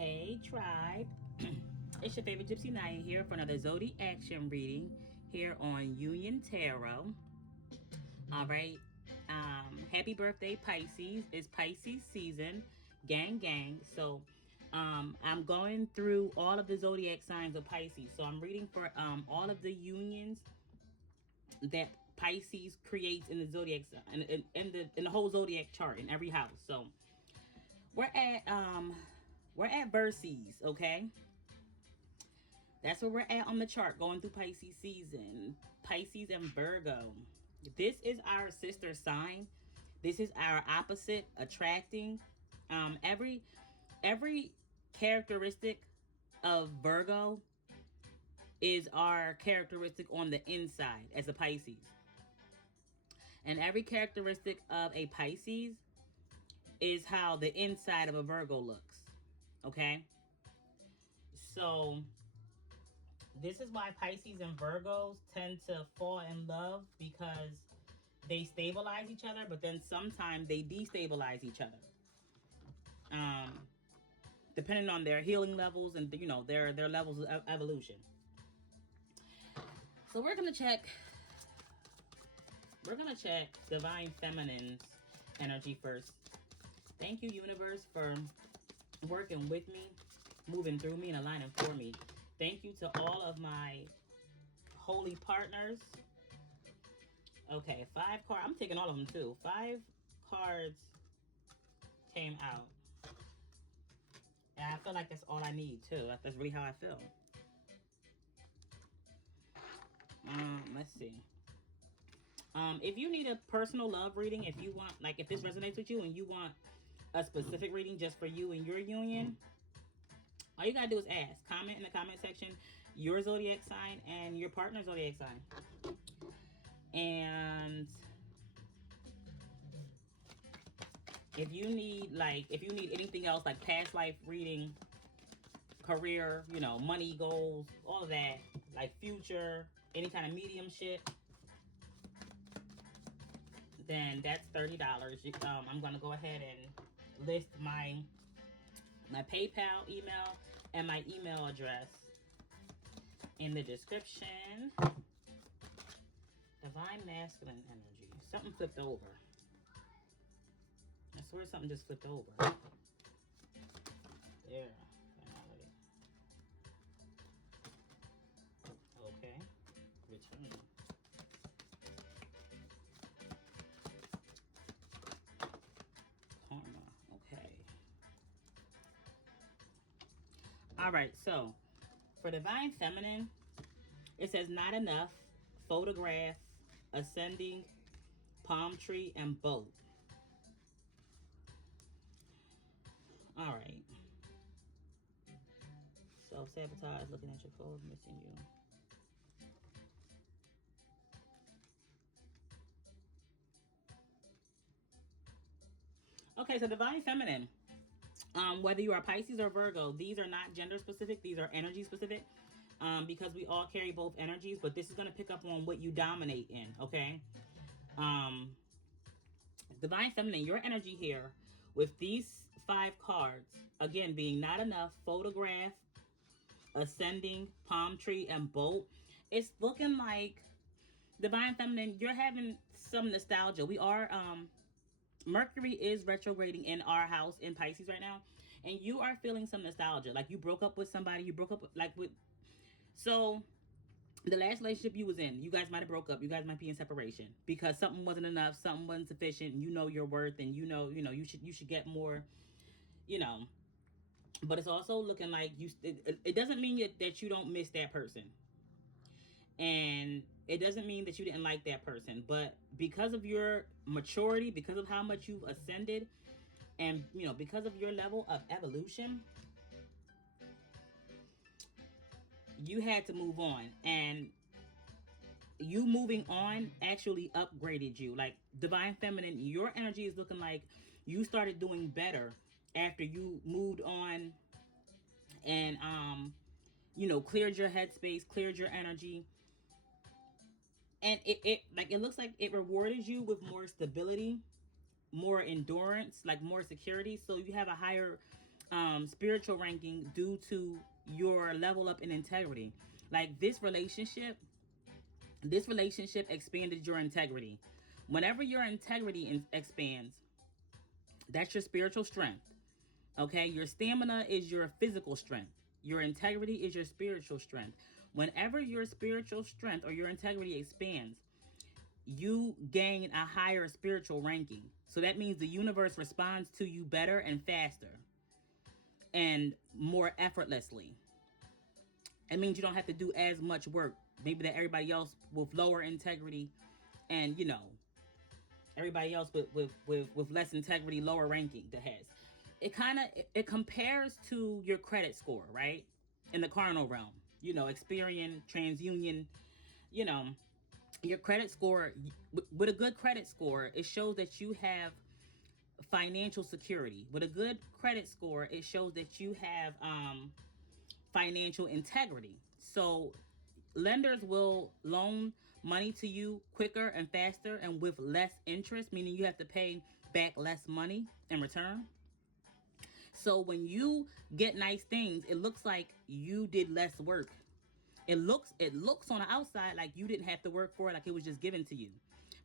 Hey tribe, it's your favorite Gypsy Naya here for another Zodiac action reading here on Union Tarot. All right, happy birthday Pisces! It's Pisces season, gang gang. So, I'm going through all of the zodiac signs of Pisces. So I'm reading for all of the unions that Pisces creates in the zodiac in the whole zodiac chart in every house. So we're at VIRSCES, okay? That's where we're at on the chart going through Pisces season. Pisces and Virgo. This is our sister sign. This is our opposite attracting. Every characteristic of Virgo is our characteristic on the inside as a Pisces. And every characteristic of a Pisces is how the inside of a Virgo looks. Okay? So this is why Pisces and Virgos tend to fall in love, because they stabilize each other, but then sometimes they destabilize each other. Depending on their healing levels and their levels of evolution. So we're gonna check Divine Feminine's energy first. Thank you, universe, for working with me, moving through me, and aligning for me. Thank you to all of my holy partners. Okay, 5 cards. I'm taking all of them too. 5 cards came out. And I feel like that's all I need too. That's really how I feel. Let's see. If you need a personal love reading, if you want, like, if this resonates with you and you want a specific reading just for you and your union, all you gotta do is ask. Comment in the comment section your zodiac sign and your partner's zodiac sign. And if you need anything else, like past life reading, career, money goals, all of that, like future, any kind of medium shit, then that's $30. I'm gonna go ahead and list my PayPal email and my email address in the description. Divine masculine energy. Something flipped over. I swear something just flipped over. There. Okay. Return. Karma. Okay. All right. So for Divine Feminine, it says not enough, photograph, ascending, palm tree, and boat. All right. Self-sabotage, looking at your phone, missing you. Okay, so Divine Feminine. Whether you are Pisces or Virgo, these are not gender specific. These are energy specific. Because we all carry both energies, but this is going to pick up on what you dominate in, okay? Divine Feminine, your energy here with these 5 cards, again, being not enough, photograph, ascending, palm tree, and boat. It's looking like Divine Feminine, you're having some nostalgia. We are, Mercury is retrograding in our house in Pisces right now, and you are feeling some nostalgia. Like you broke up with somebody, so the last relationship you was in, you guys might have broke up. You guys might be in separation because something wasn't enough, something wasn't sufficient. And you know your worth, and you should get more. But it's also looking like it doesn't mean that you don't miss that person, and it doesn't mean that you didn't like that person. But because of your maturity, because of how much you've ascended, and because of your level of evolution, you had to move on, and you moving on actually upgraded you. Like Divine Feminine, your energy is looking like you started doing better after you moved on and cleared your headspace, cleared your energy, and it looks like it rewarded you with more stability, more endurance, like more security. So you have a higher spiritual ranking due to your level up in integrity. Like this relationship expanded your integrity. Whenever your integrity expands, that's your spiritual strength. Okay, your stamina is your physical strength. Your integrity is your spiritual strength. Whenever your spiritual strength or your integrity expands, you gain a higher spiritual ranking. So that means the universe responds to you better and faster and more effortlessly. It means you don't have to do as much work, maybe that everybody else with lower integrity and, everybody else with less integrity, lower ranking that has. It compares to your credit score, right? In the carnal realm, Experian, TransUnion, you know, your credit score, with a good credit score, it shows that you have financial security. With a good credit score, it shows that you have financial integrity. So lenders will loan money to you quicker and faster and with less interest, meaning you have to pay back less money in return. So when you get nice things, it looks like you did less work. It looks on the outside like you didn't have to work for it, like it was just given to you.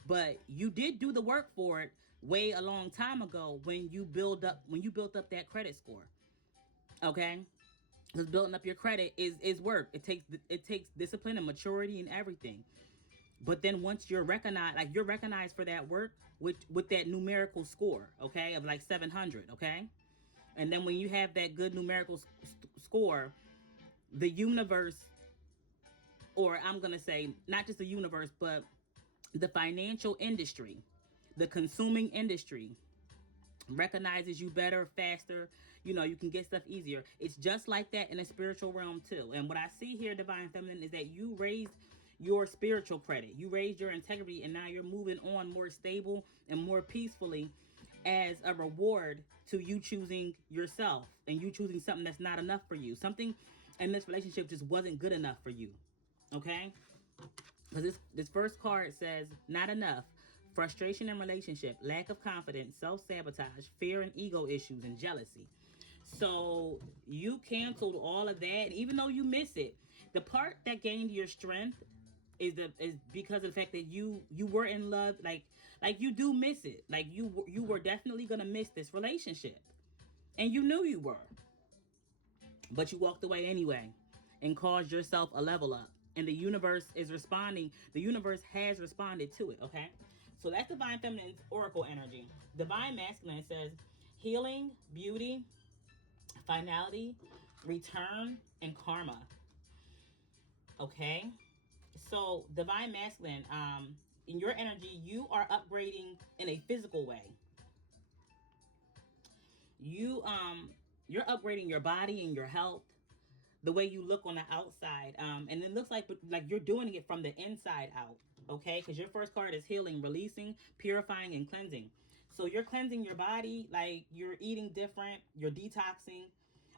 But you did do the work for it way a long time ago when you built up that credit score. Okay? Because building up your credit is work. It takes discipline and maturity and everything. But then once you're recognized for that work with that numerical score, okay, of like 700, okay? And then when you have that good numerical score, the universe, or I'm going to say not just the universe, but the financial industry, the consuming industry, recognizes you better, faster. You can get stuff easier. It's just like that in the spiritual realm too. And what I see here, Divine Feminine, is that you raised your spiritual credit, you raised your integrity, and now you're moving on more stable and more peacefully as a reward to you choosing yourself and you choosing something that's not enough for you. Something in this relationship just wasn't good enough for you. Okay? Because this first card says not enough, frustration in relationship, lack of confidence, self-sabotage, fear and ego issues, and jealousy. So you canceled all of that, even though you miss it. The part that gained your strength is because of the fact that you were in love, like you do miss it. Like you were definitely gonna miss this relationship, and you knew you were. But you walked away anyway and caused yourself a level up. And the universe is responding. The universe has responded to it, okay? So that's Divine Feminine's oracle energy. Divine Masculine says healing, beauty, finality, return, and karma. Okay? So Divine Masculine, in your energy, you are upgrading in a physical way. You're upgrading your body and your health, the way you look on the outside, and it looks like you're doing it from the inside out. Okay, because your first card is healing, releasing, purifying, and cleansing. So you're cleansing your body, like you're eating different, you're detoxing,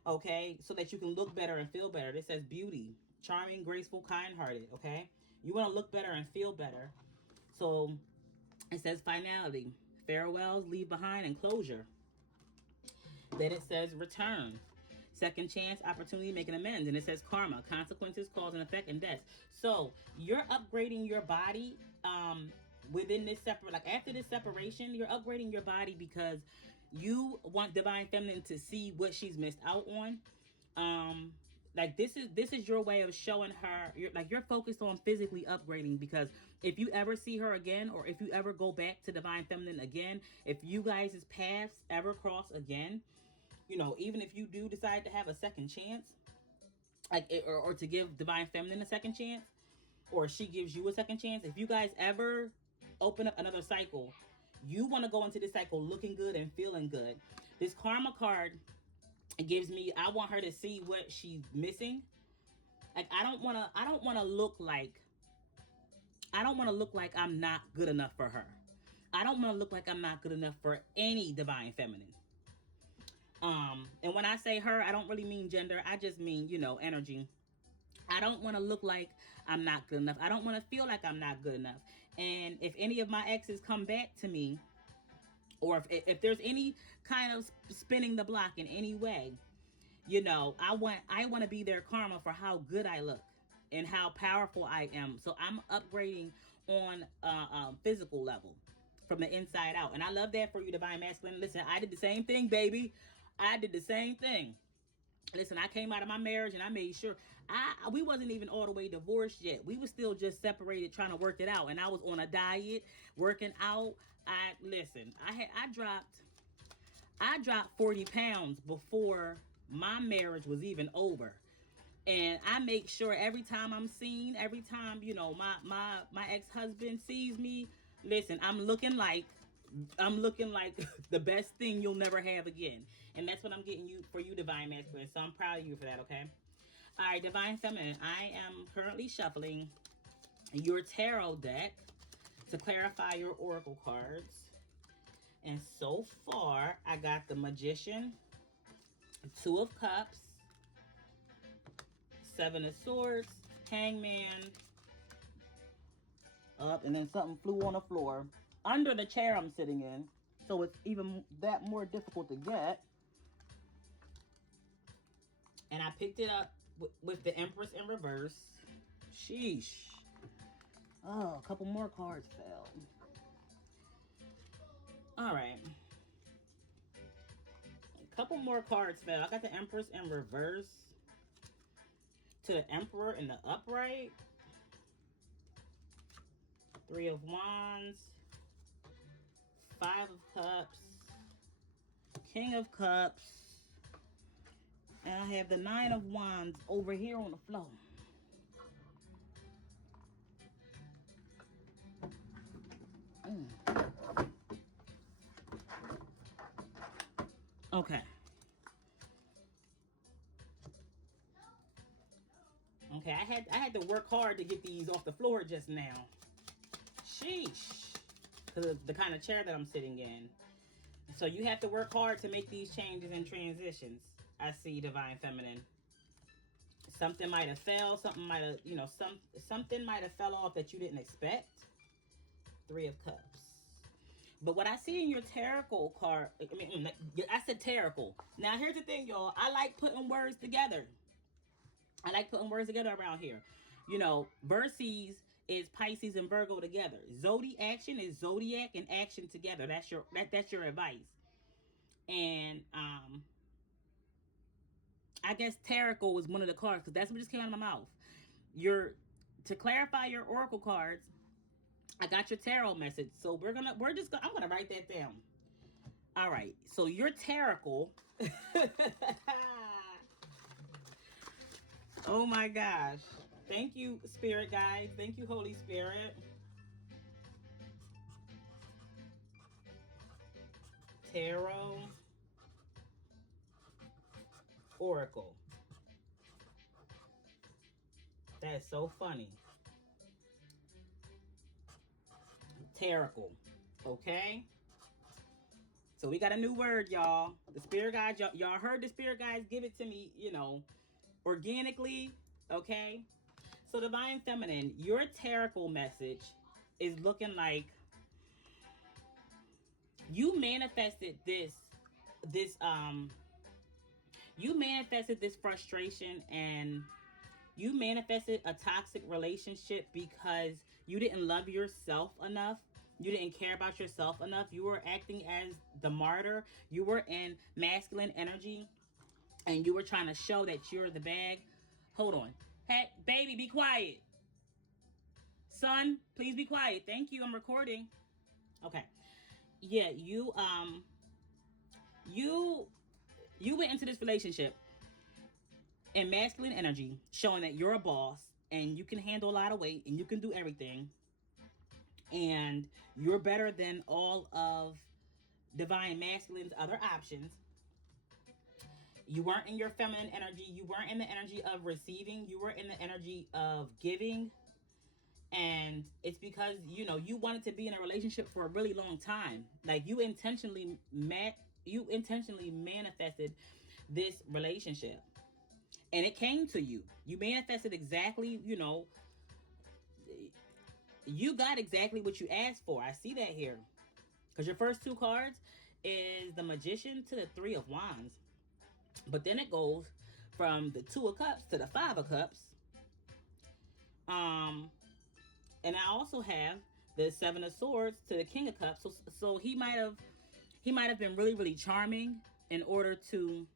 okay, so that you can look better and feel better. This says beauty, charming, graceful, kind-hearted. Okay, you want to look better and feel better. So it says finality, farewells, leave behind, and closure. Then it says return, second chance, opportunity, making amends. And it says karma, consequences, cause and effect, and death. So you're upgrading your body within this after this separation, you're upgrading your body because you want Divine Feminine to see what she's missed out on. This is your way of showing her you're focused on physically upgrading, because if you ever see her again, or if you ever go back to Divine Feminine again, if you guys' paths ever cross again, even if you do decide to have a second chance, or to give Divine Feminine a second chance, or she gives you a second chance, if you guys ever open up another cycle, you want to go into this cycle looking good and feeling good. This karma card, it gives me, I want her to see what she's missing. Like I don't want to look like I'm not good enough for her. I don't want to look like I'm not good enough for any Divine Feminine. And when I say her, I don't really mean gender. I just mean, energy. I don't want to look like I'm not good enough. I don't want to feel like I'm not good enough. And if any of my exes come back to me, or if there's any kind of spinning the block in any way, you know, I want to be their karma for how good I look and how powerful I am. So I'm upgrading on a physical level from the inside out. And I love that for you, divine masculine. Listen, I did the same thing, baby. I did the same thing. Listen, I came out of my marriage and I made sure we wasn't even all the way divorced yet. We were still just separated, trying to work it out. And I was on a diet, working out. I dropped 40 pounds before my marriage was even over. And I make sure every time I'm seen, every time, you know, my ex-husband sees me, listen, I'm looking like the best thing you'll never have again. And that's what I'm getting you for you, divine masculine. So I'm proud of you for that, okay? All right, divine feminine, I am currently shuffling your tarot deck to clarify your oracle cards. And so far, I got the Magician, Two of Cups, Seven of Swords, Hangman, up, and then something flew on the floor under the chair I'm sitting in. So it's even that more difficult to get. And I picked it up with the Empress in reverse. Sheesh. Oh, a couple more cards fell. All right. A couple more cards fell. I got the Empress in reverse to the Emperor in the upright. Three of Wands. Five of Cups. King of Cups. And I have the Nine of Wands over here on the floor. Okay. Okay, I had to work hard to get these off the floor just now. Sheesh. Because of the kind of chair that I'm sitting in. So you have to work hard to make these changes and transitions. I see, divine feminine. Something might have fell. Something might have, you know, something might have fell off that you didn't expect. Three of Cups. But what I see in your tarot card, I said tarot. Now here's the thing, y'all. I like putting words together. I like putting words together around here. You know, VIRSCES is Pisces and Virgo together. Zodiac action is zodiac and action together. That's your advice. And I guess tarot was one of the cards because that's what just came out of my mouth. To clarify your oracle cards, I got your tarot message. So I'm gonna write that down. All right. So your tarot. Oh my gosh. Thank you, Spirit guide. Thank you, Holy Spirit. Tarot. Oracle. That's so funny. Tarot. Okay? So we got a new word, y'all. The Spirit guides, y'all heard the Spirit guides give it to me, you know, organically. Okay? So divine feminine, your tarot message is looking like you manifested this frustration, and you manifested a toxic relationship because you didn't love yourself enough. You didn't care about yourself enough. You were acting as the martyr. You were in masculine energy and you were trying to show that you're the bag. Hold on. Hey, baby, be quiet. Son, please be quiet. Thank you. I'm recording. Okay. Yeah, you went into this relationship in masculine energy, showing that you're a boss and you can handle a lot of weight and you can do everything. And you're better than all of divine masculine's other options. You weren't in your feminine energy. You weren't in the energy of receiving. You were in the energy of giving. And it's because, you know, you wanted to be in a relationship for a really long time. Like you intentionally manifested this relationship. And it came to you. You manifested exactly, you know, you got exactly what you asked for. I see that here. Because your first two cards is the Magician to the Three of Wands. But then it goes from the Two of Cups to the Five of Cups. And I also have the Seven of Swords to the King of Cups. So he might have been really, really charming in order to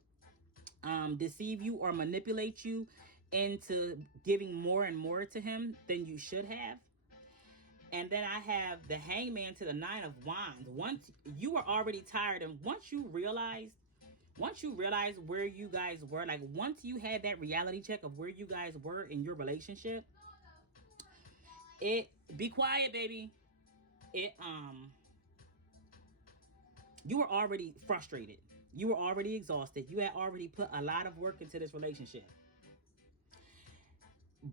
deceive you or manipulate you into giving more and more to him than you should have. And then I have the Hangman to the Nine of Wands. Once you were already tired, and once you realize where you guys were, like once you had that reality check of where you guys were in your relationship, be quiet, baby. You were already frustrated. You were already exhausted. You had already put a lot of work into this relationship.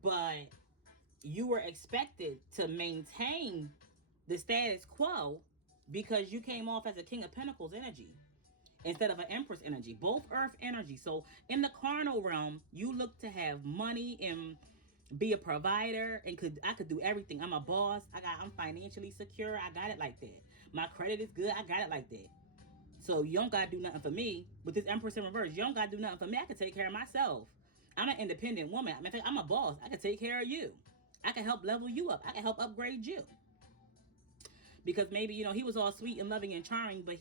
But you were expected to maintain the status quo because you came off as a King of Pentacles energy instead of an Empress energy, both Earth energy. So in the carnal realm, you look to have money and be a provider, and I could do everything. I'm a boss. I'm financially secure. I got it like that. My credit is good. I got it like that. So you don't gotta do nothing for me. With this Empress in reverse, you don't gotta do nothing for me. I can take care of myself. I'm an independent woman. In fact, I'm a boss. I can take care of you. I can help level you up. I can help upgrade you. Because maybe, he was all sweet and loving and charming, but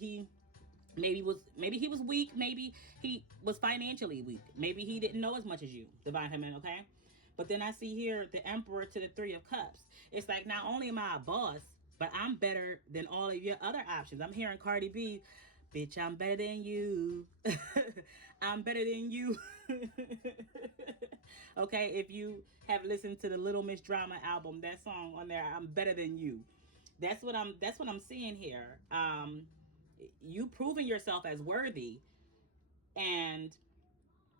maybe he was weak. Maybe he was financially weak. Maybe he didn't know as much as you, Divine Feminine, okay? But then I see here the Emperor to the Three of Cups. It's like, not only am I a boss, but I'm better than all of your other options. I'm hearing Cardi B, bitch, I'm better than you. I'm better than you. Okay, if you have listened to the Little Miss Drama album, that song on there, I'm better than you. That's what I'm seeing here. You proving yourself as worthy, and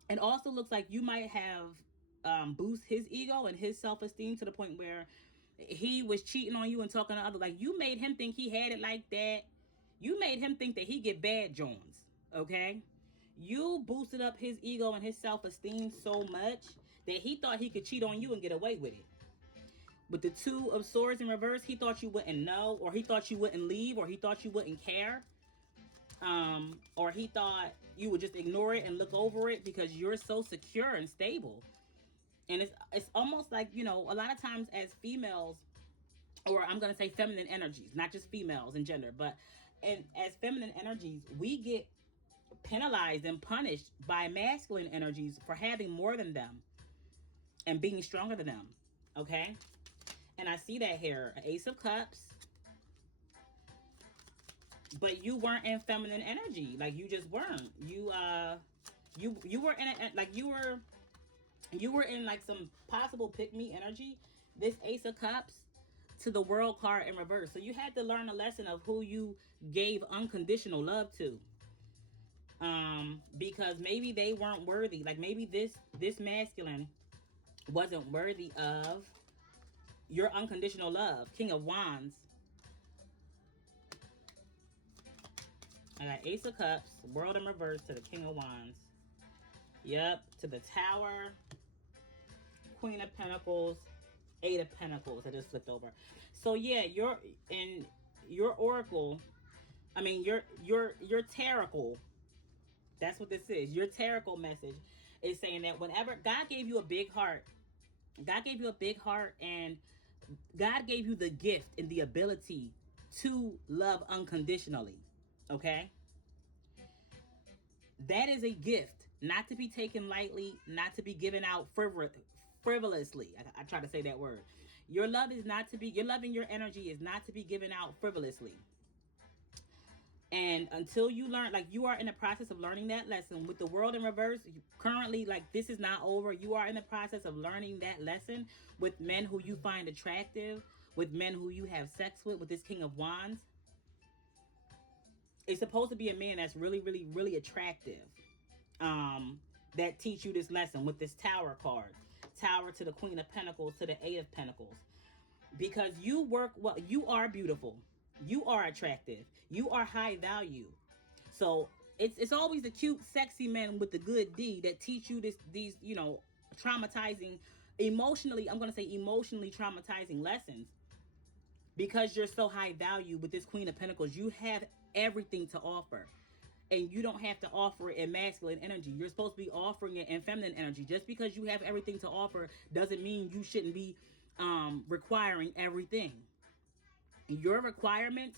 it also looks like you might have boost his ego and his self-esteem to the point where he was cheating on you and talking to others. Like, you made him think he had it like that. You made him think that he get bad Jones, okay? You boosted up his ego and his self-esteem so much that he thought he could cheat on you and get away with it. With the Two of Swords in reverse, he thought you wouldn't know, or he thought you wouldn't leave, or he thought you wouldn't care. Or he thought you would just ignore it and look over it because you're so secure and stable. And it's almost like, a lot of times as females, or I'm going to say feminine energies, not just females in gender, but as feminine energies, we get penalized and punished by masculine energies for having more than them and being stronger than them, okay? And I see that here, Ace of Cups. But you weren't in feminine energy. Like, you just weren't. You were in it, like you were in like some possible pick-me energy. This Ace of Cups to the World card in reverse. So you had to learn a lesson of who you gave unconditional love to. Because maybe they weren't worthy. Like, maybe this masculine wasn't worthy of your unconditional love. King of Wands. I got Ace of Cups, World in reverse to the King of Wands. Yep, to the Tower, Queen of Pentacles, Eight of Pentacles. I just flipped over. So yeah, your oracle, I mean your tarot. That's what this is. Your tarot message is saying that whenever God gave you a big heart, and God gave you the gift and the ability to love unconditionally. Okay? That is a gift, not to be taken lightly, not to be given out frivolously. I try to say that word. Your love is not to be, your love and your energy is not to be given out frivolously. And until you learn, like, you are in the process of learning that lesson with the World in reverse, currently, like, this is not over. You are in the process of learning that lesson with men who you find attractive, with men who you have sex with this King of Wands. It's supposed to be a man that's really, really, really attractive. That teach you this lesson with this Tower card. Tower to the Queen of Pentacles to the Eight of Pentacles. Because you work well, you are beautiful. You are attractive. You are high value. So it's always the cute, sexy men with the good D that teach you these, traumatizing, emotionally traumatizing lessons. Because you're so high value with this Queen of Pentacles, you have everything to offer. And you don't have to offer it in masculine energy. You're supposed to be offering it in feminine energy. Just because you have everything to offer doesn't mean you shouldn't be requiring everything. Your requirements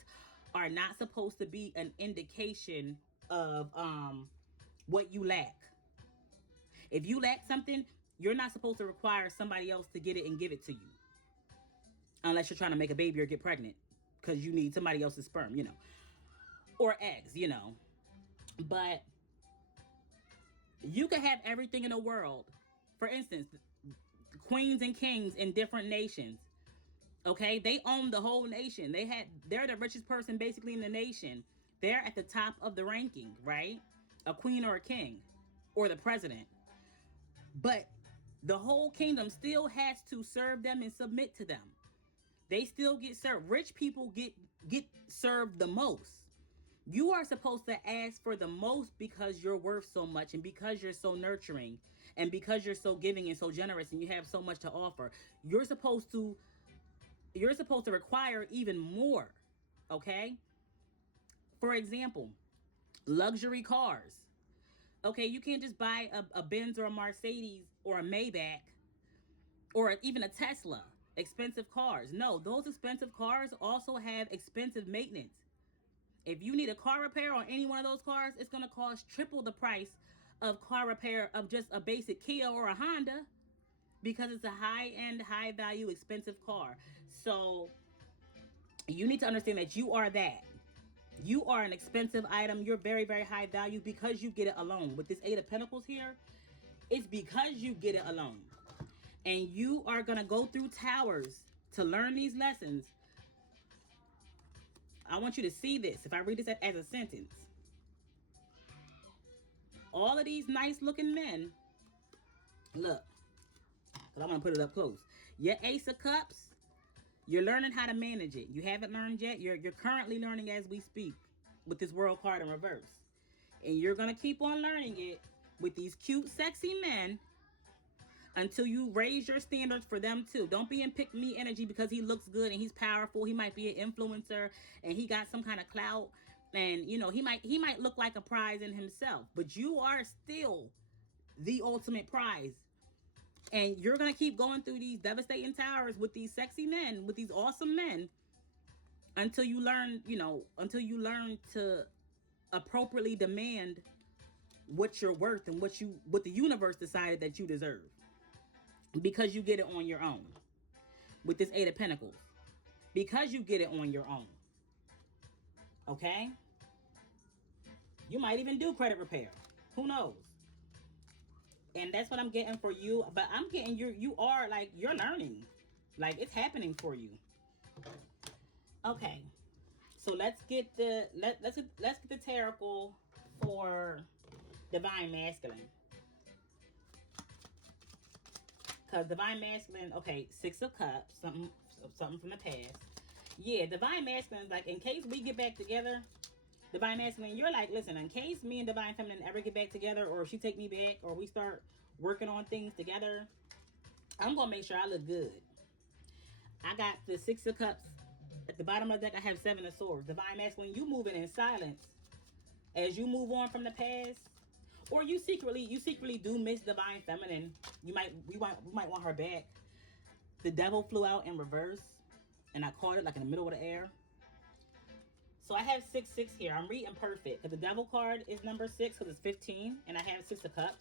are not supposed to be an indication of what you lack. If you lack something, you're not supposed to require somebody else to get it and give it to you. Unless you're trying to make a baby or get pregnant. Because you need somebody else's sperm, you know. Or eggs, you know. But you could have everything in the world. For instance, queens and kings in different nations. Okay? They own the whole nation. They're the richest person basically in the nation. They're at the top of the ranking, right? A queen or a king. Or the president. But the whole kingdom still has to serve them and submit to them. They still get served. Rich people get served the most. You are supposed to ask for the most because you're worth so much and because you're so nurturing and because you're so giving and so generous and you have so much to offer. You're supposed to require even more. Okay? For example, luxury cars. Okay, you can't just buy a Benz or a Mercedes or a Maybach or even a Tesla. Expensive cars. No, those expensive cars also have expensive maintenance. If you need a car repair on any one of those cars, it's going to cost triple the price of car repair of just a basic Kia or a Honda, because it's a high-end, high-value, expensive car. So you need to understand that you are that. You are an expensive item. You're very, very high value because you get it alone. With this Eight of Pentacles here, it's because you get it alone. And you are going to go through towers to learn these lessons. I want you to see this. If I read this as a sentence. All of these nice looking men. Look. Because I'm going to put it up close. Your Ace of Cups. You're learning how to manage it. You haven't learned yet. You're currently learning as we speak. With this World card in reverse. And you're going to keep on learning it. With these cute, sexy men. Until you raise your standards for them too. Don't be in pick me energy because he looks good and he's powerful. He might be an influencer and he got some kind of clout, and you know he might look like a prize in himself, but you are still the ultimate prize. And you're gonna keep going through these devastating towers with these sexy men, with these awesome men, until you learn, to appropriately demand what you're worth and what the universe decided that you deserve. Because you get it on your own. With this Eight of Pentacles. Because you get it on your own. Okay? You might even do credit repair. Who knows? And that's what I'm getting for you. But I'm getting you are like, you're learning. Like, it's happening for you. Okay. So let's get the let's get the tarot for Divine Masculine. Because Divine Masculine, okay, Six of Cups, something from the past. Yeah, Divine Masculine is like, in case we get back together, Divine Masculine, you're like, listen, in case me and Divine Feminine ever get back together, or if she take me back, or we start working on things together, I'm going to make sure I look good. I got the Six of Cups. At the bottom of the deck, I have Seven of Swords. Divine Masculine, you moving in silence. As you move on from the past, or you secretly do miss Divine Feminine. We might want her back. The Devil flew out in reverse, and I caught it like in the middle of the air. So I have 6-6 here. I'm reading perfect. Because the Devil card is number 6 because it's 15, and I have 6 of Cups.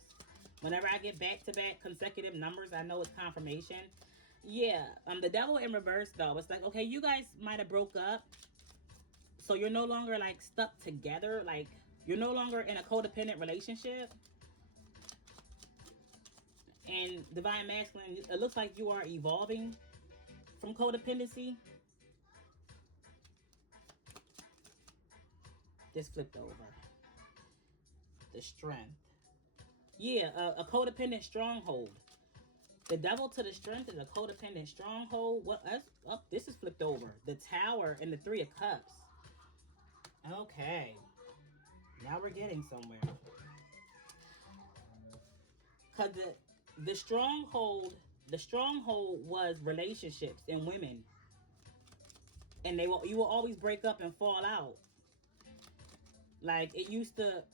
Whenever I get back-to-back consecutive numbers, I know it's confirmation. Yeah, the Devil in reverse though. It's like, okay, you guys might have broke up, so you're no longer like stuck together. Like, you're no longer in a codependent relationship. And Divine Masculine, it looks like you are evolving from codependency. This flipped over. The Strength. Yeah, a codependent stronghold. The Devil to the Strength is a codependent stronghold. What? This is flipped over. The Tower and the Three of Cups. Okay. Now we're getting somewhere. Because the stronghold was relationships and women. And you will always break up and fall out. Like it used to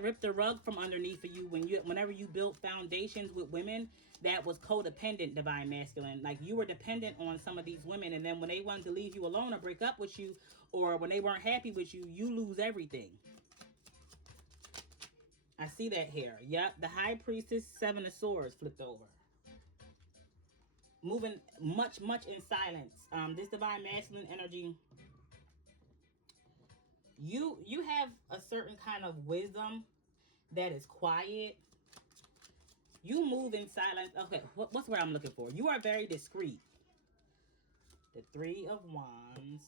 rip the rug from underneath of you whenever you built foundations with women that was codependent, divine masculine. Like you were dependent on some of these women, and then when they wanted to leave you alone or break up with you, or when they weren't happy with you, you lose everything. I see that here. Yep, the High Priestess, Seven of Swords flipped over. Moving much in silence. This divine masculine energy, you have a certain kind of wisdom that is quiet. You move in silence. Okay, what's what I'm looking for? You are very discreet. The Three of Wands.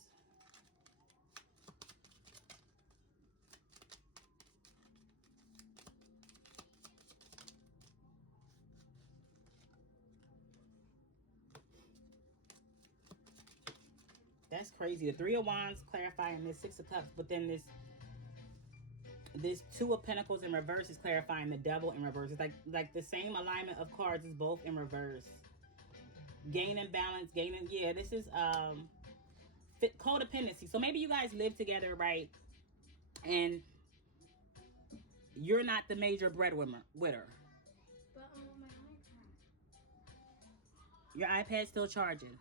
That's crazy. The Three of Wands clarifying this Six of Cups, but then this Two of Pentacles in reverse is clarifying the Devil in reverse. It's like the same alignment of cards is both in reverse. Gaining balance, yeah, this is codependency. So maybe you guys live together, right? And you're not the major breadwinner. But I'm on my iPad. Your iPad's still charging.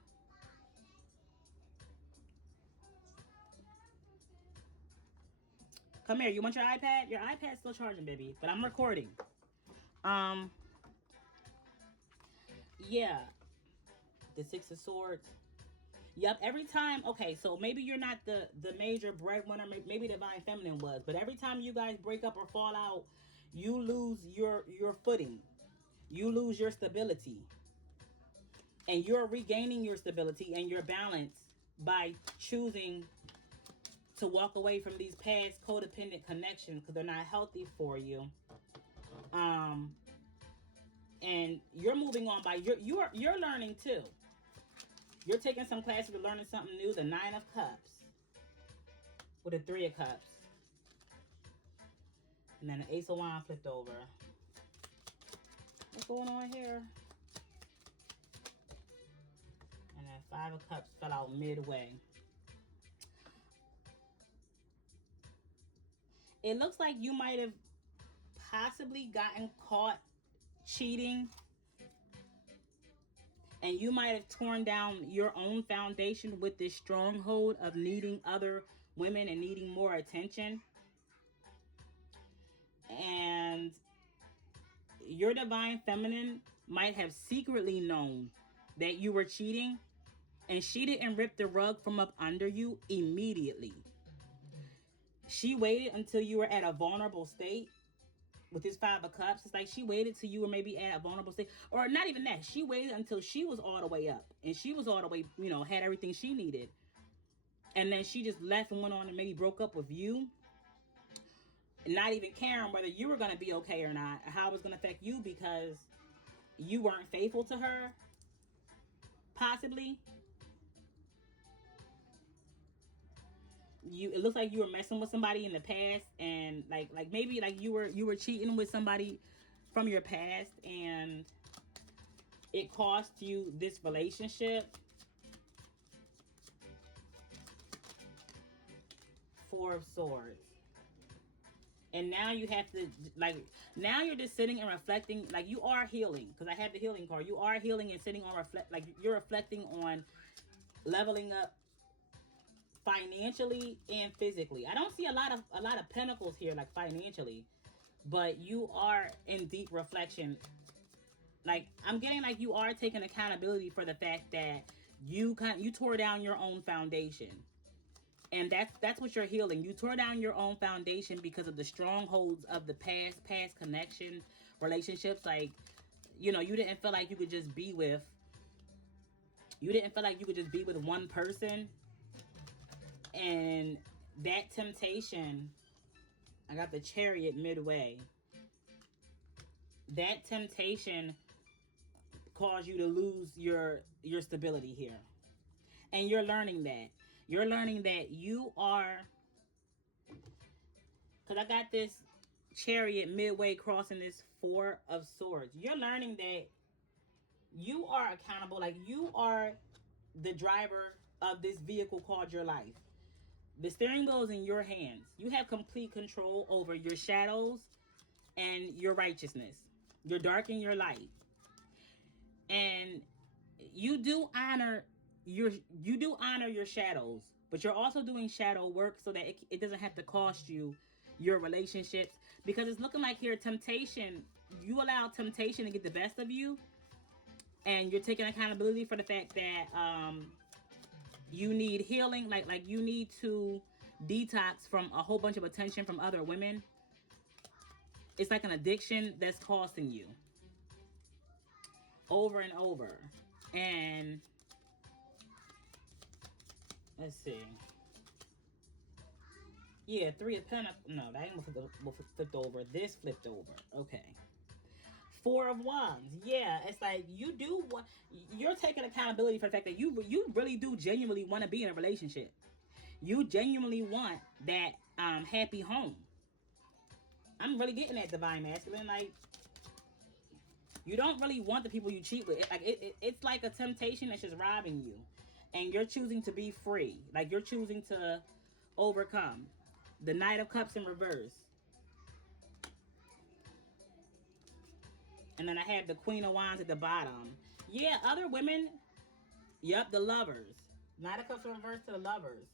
Come here. You want your iPad? Your iPad's still charging, baby. But I'm recording. Yeah. The Six of Swords. Yep. Every time. Okay. So maybe you're not the major breadwinner. Maybe Divine Feminine was. But every time you guys break up or fall out, you lose your footing. You lose your stability. And you're regaining your stability and your balance by choosing to walk away from these past codependent connections because they're not healthy for you. And you're moving on by you're learning too. You're taking some classes, you're learning something new. The Nine of Cups with the Three of Cups, and then the Ace of Wands flipped over. What's going on here? And then Five of Cups fell out midway. It looks like you might have possibly gotten caught cheating, and you might have torn down your own foundation with this stronghold of needing other women and needing more attention. And your Divine Feminine might have secretly known that you were cheating, and she didn't rip the rug from up under you immediately. She waited until you were at a vulnerable state with this Five of Cups. It's like she waited till you were maybe at a vulnerable state. Or not even that. She waited until she was all the way up. And she was all the way, had everything she needed. And then she just left and went on and maybe broke up with you. Not even caring whether you were going to be okay or not. How it was going to affect you because you weren't faithful to her. Possibly. It looks like you were messing with somebody in the past, and like maybe like you were cheating with somebody from your past, and it cost you this relationship. Four of Swords. And now you have to, now you're just sitting and reflecting, like you are healing, because I have the healing card. You are healing and sitting on you're reflecting on leveling up financially and physically. I don't see a lot of pentacles here, like financially, but you are in deep reflection. Like I'm getting like you are taking accountability for the fact that you tore down your own foundation. And that's what you're healing. You tore down your own foundation because of the strongholds of the past connections, relationships. Like, you didn't feel like you could just be with one person. And that temptation, I got the Chariot midway. That temptation caused you to lose your stability here. And you're learning that. You're learning that you are, because I got this Chariot midway crossing this Four of Swords. You're learning that you are accountable. Like you are the driver of this vehicle called your life. The steering wheel is in your hands. You have complete control over your shadows and your righteousness, your dark and your light. And you do honor your shadows, but you're also doing shadow work so that it doesn't have to cost you your relationships, because it's looking like here temptation, you allow temptation to get the best of you, and you're taking accountability for the fact that you need healing, like you need to detox from a whole bunch of attention from other women. It's like an addiction that's costing you over and over. And let's see. Yeah, 3 of Pentacles. No, that ain't flipped over. This flipped over. Okay. 4 of Wands. Yeah, it's like you're taking accountability for the fact that you really do genuinely want to be in a relationship. You genuinely want that happy home. I'm really getting that, Divine Masculine. Like, you don't really want the people you cheat with. It's like a temptation that's just robbing you, and you're choosing to be free. Like, you're choosing to overcome. The Knight of Cups in reverse. And then I have the Queen of Wands at the bottom. Yeah, other women. Yep, the Lovers. Knight of Cups in reverse to the Lovers.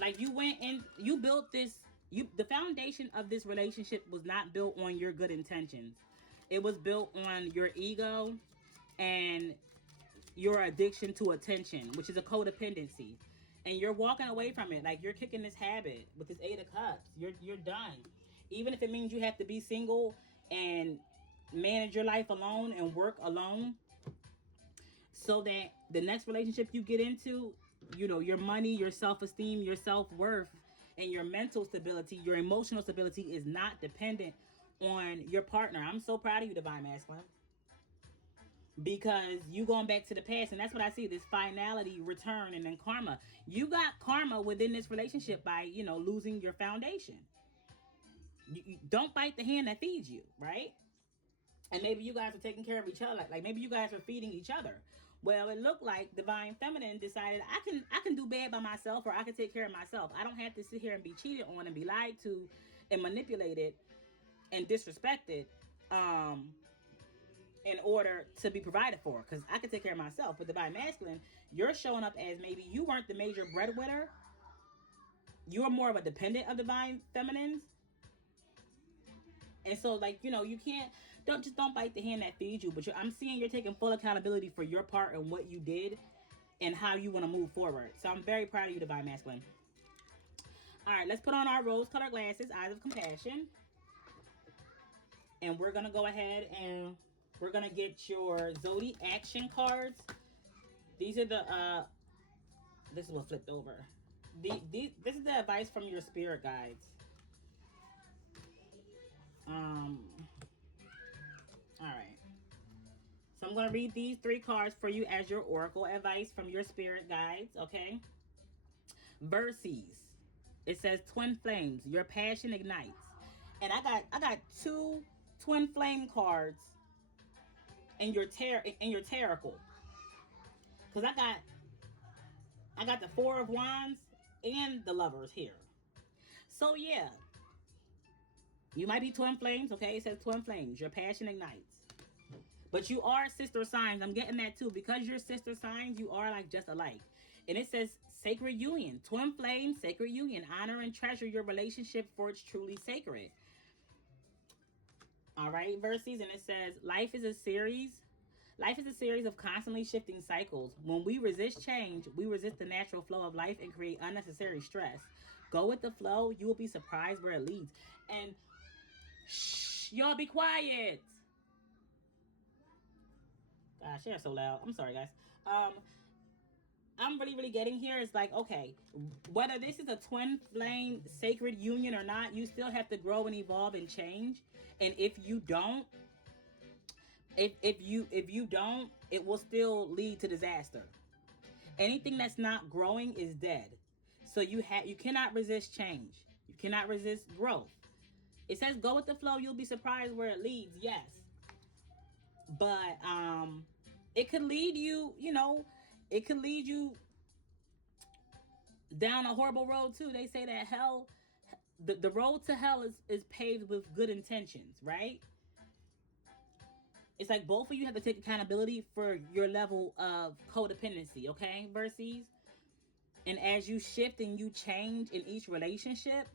Like, you went and you built this. The foundation of this relationship was not built on your good intentions. It was built on your ego and your addiction to attention, which is a codependency. And you're walking away from it. Like, you're kicking this habit with this 8 of Cups. You're done. Even if it means you have to be single and manage your life alone and work alone, so that the next relationship you get into, you know, your money, your self-esteem, your self-worth, and your mental stability, your emotional stability is not dependent on your partner. I'm so proud of you, Divine Masculine. Because you going back to the past, and that's what I see, this finality, return, and then karma. You got karma within this relationship by, you know, losing your foundation. You don't bite the hand that feeds you, right? And maybe you guys are taking care of each other. Like maybe you guys are feeding each other. Well, it looked like Divine Feminine decided I can do bad by myself, or I can take care of myself. I don't have to sit here and be cheated on and be lied to and manipulated and disrespected in order to be provided for, because I can take care of myself. But Divine Masculine, you're showing up as maybe you weren't the major breadwinner. You're more of a dependent of Divine Feminines. And so, like, you know, you don't bite the hand that feeds you. But I'm seeing you're taking full accountability for your part and what you did and how you want to move forward. So I'm very proud of you, Divine Masculine. All right, let's put on our rose-colored glasses, eyes of compassion. And we're going to go ahead and we're going to get your Zodiac action cards. These are the, this is what flipped over. This is the advice from your spirit guides. All right. So I'm going to read these 3 cards for you as your oracle advice from your spirit guides, okay? VIRSCES. It says twin flames, your passion ignites. And I got 2 twin flame cards in your tarot. Cuz I got the 4 of Wands and the Lovers here. So yeah, you might be twin flames, okay? It says twin flames, your passion ignites. But you are sister signs. I'm getting that too. Because you're sister signs, you are like just alike. And it says sacred union. Twin flame, sacred union. Honor and treasure your relationship, for it's truly sacred. All right, VIRSCES. And it says life is a series of constantly shifting cycles. When we resist change, we resist the natural flow of life and create unnecessary stress. Go with the flow. You will be surprised where it leads. And shh, y'all be quiet. Gosh, they're so loud. I'm sorry, guys. I'm really getting here. It's like, okay, whether this is a twin flame sacred union or not, you still have to grow and evolve and change. And if you don't, if you don't, it will still lead to disaster. Anything that's not growing is dead. So you cannot resist change. You cannot resist growth. It says go with the flow. You'll be surprised where it leads. Yes. But it could lead you, it could lead you down a horrible road too. They say that hell, the road to hell is paved with good intentions, right? It's like both of you have to take accountability for your level of codependency, okay, Verses? And as you shift and you change in each relationship,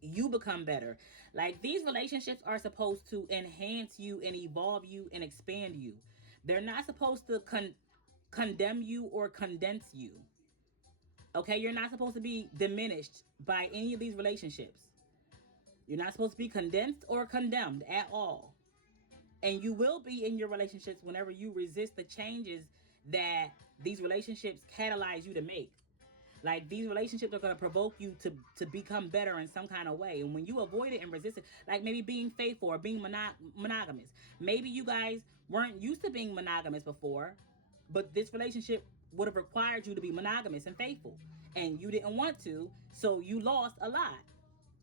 you become better. Like these relationships are supposed to enhance you and evolve you and expand you. They're not supposed to condemn you or condense you. Okay, you're not supposed to be diminished by any of these relationships. You're not supposed to be condensed or condemned at all. And you will be in your relationships whenever you resist the changes that these relationships catalyze you to make. Like these relationships are going to provoke you to become better in some kind of way. And when you avoid it and resist it, like maybe being faithful or being monogamous, maybe you guys weren't used to being monogamous before, but this relationship would have required you to be monogamous and faithful, and you didn't want to, so you lost a lot.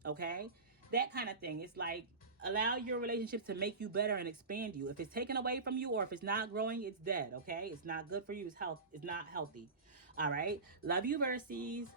Okay, that kind of thing. It's like allow your relationship to make you better and expand you. If it's taken away from you or if it's not growing, it's dead. Okay, it's not good for you. It's not healthy. All right, love you, Verses.